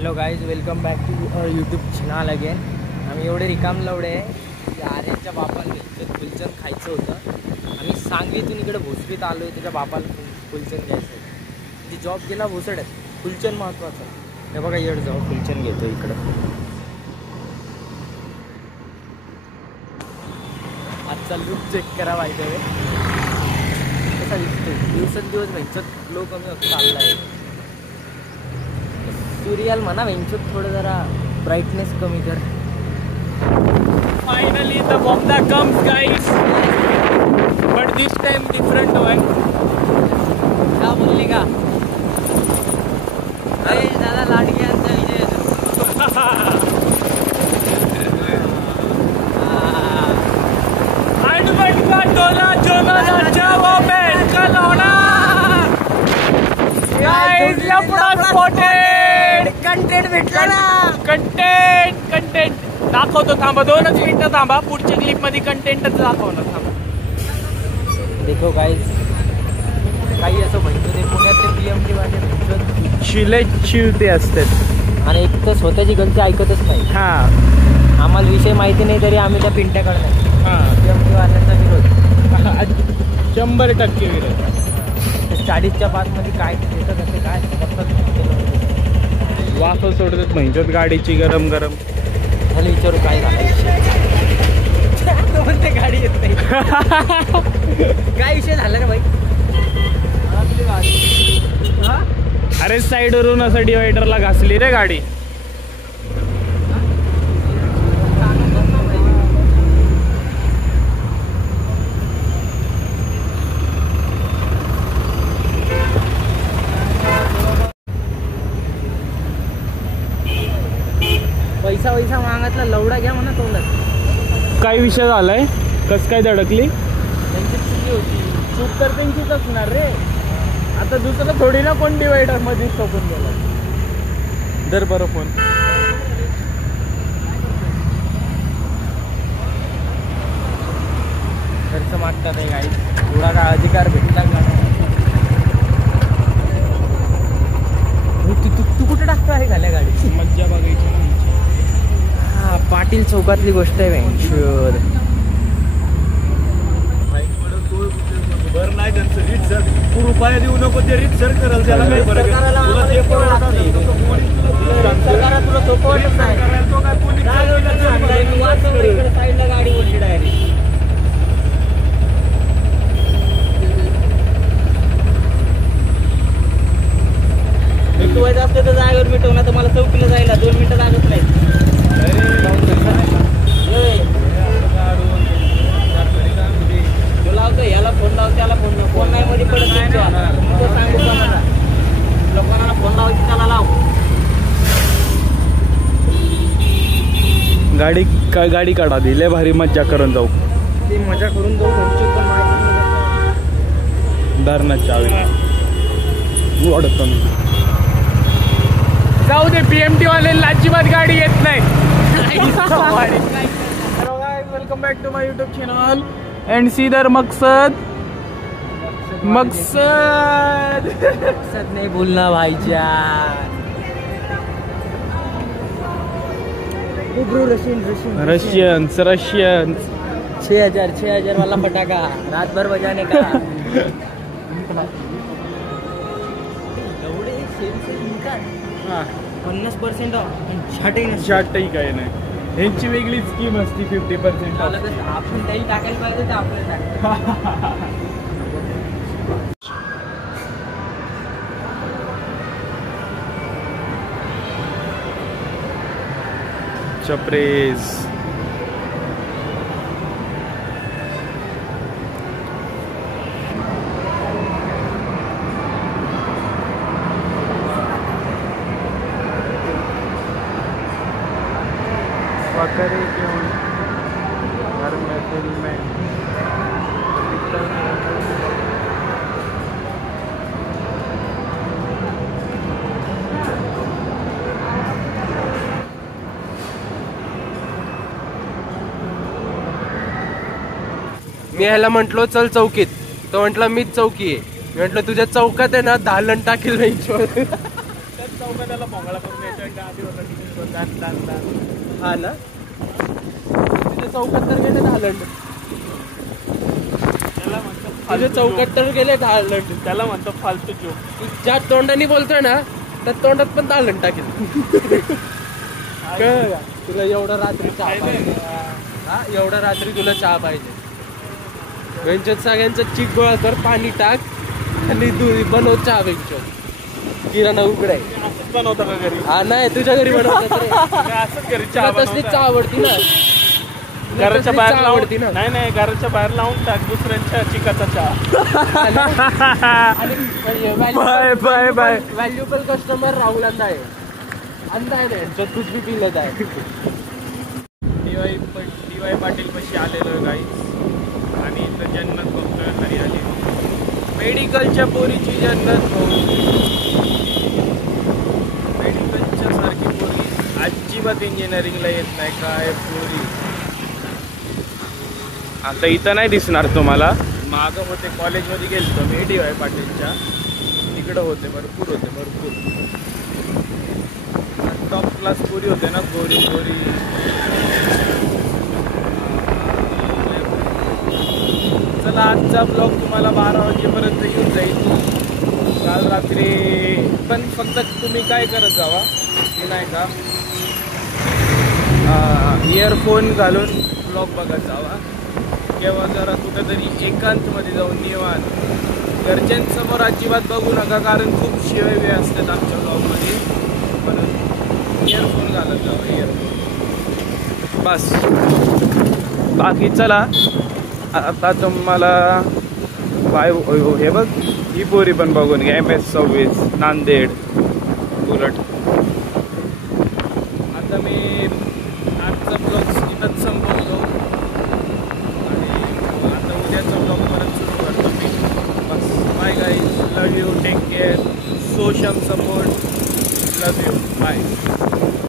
Hello guys, welcome back to YouTube channel again. आम्ही एवढे रिकाम लवडे आहे की आर्यनच्या बापाला फुलचंद खायचं होतं. आम्ही सांगलीतून इकडे भोसरीत आलो आहे त्याच्या बापाला फुलचंद घ्यायचं आहे. जी जॉब केला भोसड्यात, फुलचंद महत्त्वाचं. हे बघा येड जाऊ फुलचंद घेतो इकडं. आजचा लुक चेक करा पाहिजे कसा दिसतो. दिवसेंदिवस व्हायचं लो कमी होत चालला आहे. सूर्याला म्हणा वेंचूत थोडं जरा ब्राईटनेस कमी कर. Finally the bomba comes guys, but this time different one. का बोलले का अरे दादा लाडक्यांचा विजय आडवट का टोला जो नाचा वो बैठ का लौड़ा गाइस लपड़ा स्पॉटेड. कंटेंट भेटला ना. कंटेंट दाखवतो. थांबा 2 मिनिटं थांबा. पुढच्या क्लिप मध्ये कंटेंटच दाखवणार. थांबा. देखो गाईज, काही असं म्हणतो ते पुण्यातले PMT वाले चिवते असतात आणि एक तर स्वतःची गलती ऐकतच नाही. हा, आम्हाला विषय माहिती नाही तरी आम्ही त्या पिंट्याकडे नाही. हा, PMT वाल्यांचा विरोध 100% विरोध. 40च्या पासमध्ये काय देतात असे काय वाफ सोडतात म्हणजे गाडीची गरम गरम झालं. विचारू काय झालं म्हणते गाडी येत नाही. काय विषय झाला रे भाई. अरे साईडवरून असं डिवायडरला घासली रे गाडी. पैसा मागतला लवडा घ्या म्हणा तोंडात. काय विषय झालाय? कस काय धडकली? त्यांची चुकी होती. चूक तर त्यांचीच असणार रे. आता दुसरं थोडी ना कोण डिवायडर मध्ये ठोकून गेला. दर बरं फोन. खर्च मागतात आहे गाडी. थोडा काय अधिकार भेटला का? तू कुठे टाकतो आहे घाल्या गाडी? मज्जा बघायची. हा, पाटील चौकातली गोष्ट आहे वेंचूर. बरं नाही त्यांचं रीत सर तू रुपया देऊ नको. ते रीत सर करल त्याला काही फरक तुला सोपं वाटत नाही. साईडला गाडी ओढली डायरेक्ट. तू व्हायचं असतं तर जागेवर मिटवणार तर मला चौकीला जायला 2 मिनिटं लागत नाही. तू लावतो याला फोन लावतो त्याला फोन नाही मध्ये पडत सांगू का मला. लोकांना फोन लावायची त्याला लाव. गाडी काढा दिले भारी मज्जा करून जाऊ. ते मजा करून जाऊ. धरणं चावी ओढतो मी. जाऊ दे. PMT वाले अजिबात गाडी येत नाही. Welcome back to my YouTube channel and सीदर मकसद नाही बोलना भाईच्या. रशियन्स 6000 वाला फटाका रात भर बजाने का. एवढे 50% शाटही काही नाही. ह्यांची वेगळी स्कीम असती 50%. आपण त्याही टाकायला पाहिजे तर आपल्याला टाकायला. चप्रेज पकड़े क्यों घर में दिल में. मी ह्याला म्हटलो चल चौकीत, तो म्हटलं मीच चौकी आहे. मी म्हटलं तुझ्या चौकात आहे ना दालन टाकेल नाही. चौकात त्याला भोंगळा करून हॉलंड आधी होता तिथे दान दान दान. हा ना. तिथे 74 गेले हॉलंड. त्याला म्हणतात तिथे 74 गेले हॉलंड. त्याला म्हणतो फालतू जोक. ज्या तोंडाने बोलतोय ना त्या तोंडात पण हॉलंड टाकेल. कळलं का? तुला एवढं रात्री चहा पाहिजे. हा एवढं रात्री तुला चहा पाहिजे. वेंचत सगळ्यांचं चिक गोळा कर, पाणी टाक आणि दूध बनव चहा. वेंचत किराणा उघडाय. असंच बनवता का घरी? हा नाही तुझ्या घरी बनवतात. असंच घरी चहा तसलीच चहा आवडती ना. घराच्या बाहेर आवडती ना. नाही नाही घराच्या बाहेर लावून टाक दुसऱ्यांच्या चिकाचा चहा. Bye bye bye. Valuable customer Rahul अंदा आहे. अंदा आहे त्यांचं कुछ भी पी लेत आहे. DY पाटील पशी आलेलो गाईस आणि इथं जन्नत बघतोय घरी आली. मेडिकलच्या पोरीची जन्नत मेडिकलच्या सारखी पोरी अजिबात इंजिनिअरिंगला येत नाही. काय पोरी आता इथं नाही दिसणार तुम्हाला. मागं होते कॉलेजमध्ये गेलतो मी DY पाटीलच्या. तिकडं होते भरपूर टॉप क्लास पोरी होते ना. गोरी चला आजचा ब्लॉग तुम्हाला 12 वाजेपर्यंत येऊन जाईल. काल रात्री पण फक्त तुम्ही काय करत जावा की नाही का इयरफोन घालून ब्लॉग बघत जावा किंवा जरा कुठेतरी एकांतमध्ये जाऊन निवांत. घरच्यांसमोर अजिबात बघू नका कारण खूप शिवाय असतात आमच्या ब्लॉगमध्ये. म्हणून इयरफोन घालत जावा. इयरफोन बस. बाकी चला आता तुम्हाला हे बघ ही पोरी पण बघून घ्या. MS26 Nanded bullet. आता मी आजचा ब्लॉग इथंच संपवतो आणि आता उद्याचा ब्लॉग परत सुरू करतो मी. बस bye guys. Love you. Take care. Show some support. Love you. Bye.